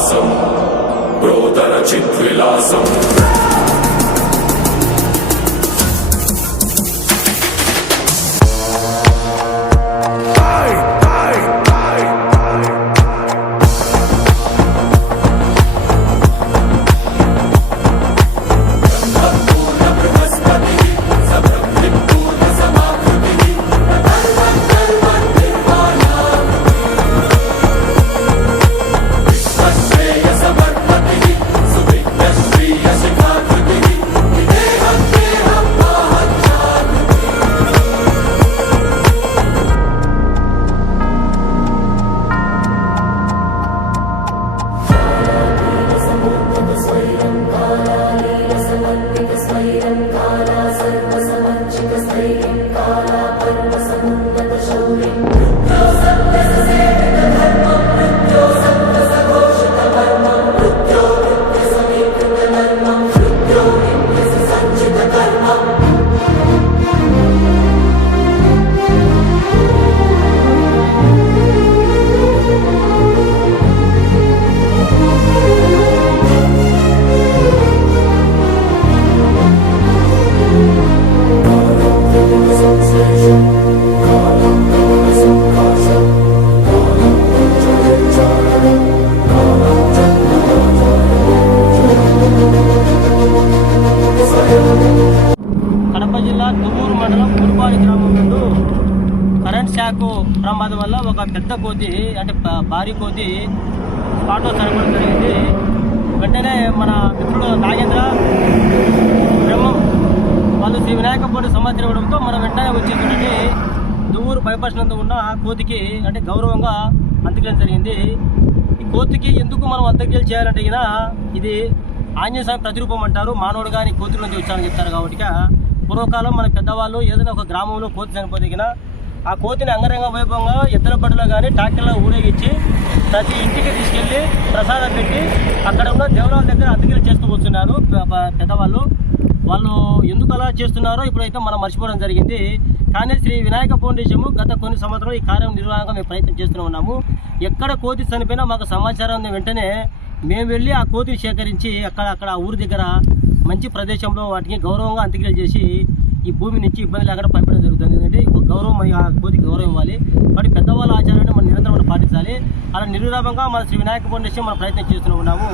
विलासं प्रोदरचिद्विलासम् ముందు current shock ప్రమాదం వల్ల ఒక పెద్ద కోతి అంటే భారీ కోతి స్పాట్లో చనిపోవడం జరిగింది. వెంటనే మన మిత్రుడు నాగేంద్ర బ్రహ్మం వాళ్ళు శ్రీ వినాయకపూడి సమాచారం ఇవ్వడంతో మనం వెంటనే వచ్చి చూడండి. దువ్వూరు బైపాస్ ఉన్న కోతికి అంటే గౌరవంగా అంత్యక్రియ జరిగింది. ఈ కోతికి ఎందుకు మనం అంత్యక్రియలు చేయాలంటే ఇది ఆంజనేయ స్వామి ప్రతిరూపం అంటారు. మానవుడు కానీ కోతుల నుంచి వచ్చారని చెప్తారు కాబట్టి పూర్వకాలం మన పెద్దవాళ్ళు ఏదైనా ఒక గ్రామంలో కోతి చనిపోతే ఆ కోతిని అంగరంగ వైభవంగా ఎద్దుల బడిలో కానీ ట్రాక్టర్లో ఊరేగించి ప్రతి ఇంటికి తీసుకెళ్ళి ప్రసాదం పెట్టి అక్కడ ఉన్న దేవాలయాల దగ్గర అతిథులు చేస్తూ వస్తున్నారు పెద్దవాళ్ళు. వాళ్ళు ఎందుకు అలా చేస్తున్నారో ఇప్పుడైతే మనం మర్చిపోవడం జరిగింది. కానీ శ్రీ వినాయక ఫౌండేషన్ గత కొన్ని సంవత్సరాలు ఈ కార్యం నిర్వహణగా మేము ప్రయత్నం చేస్తూ ఉన్నాము. ఎక్కడ కోతి చనిపోయినా మాకు సమాచారం ఉంది వెంటనే మేము వెళ్ళి ఆ కోతిని సేకరించి అక్కడ అక్కడ ఊరి దగ్గర మంచి ప్రదేశంలో వాటికి గౌరవంగా అంత్యక్రియలు చేసి ఈ భూమి నుంచి ఇబ్బంది లేకుండా పంపడం జరుగుతుంది. ఎందుకంటే గౌరవం ఆ కోతికి గౌరవం ఇవ్వాలి. మరి పెద్దవాళ్ళ ఆచారాన్ని మనం నిరంతరం మనం పాటించాలి. అలా నిరులాభంగా మన శ్రీ వినాయక ఫౌండేషన్ మనం ప్రయత్నం చేస్తూ ఉన్నాము.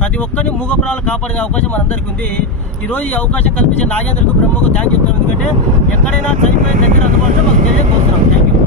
ప్రతి ఒక్కరిని మూగపురాలు కాపాడే అవకాశం మనందరికీ ఉంది. ఈ రోజు ఈ అవకాశం కల్పించిన నాగేంద్రకు బ్రహ్మకు థ్యాంక్ చెప్తాను ఎందుకంటే ఎక్కడైనా చనిపోయిన దగ్గర అందుబాటులో మనం తెలియకపోతున్నాం. Thank you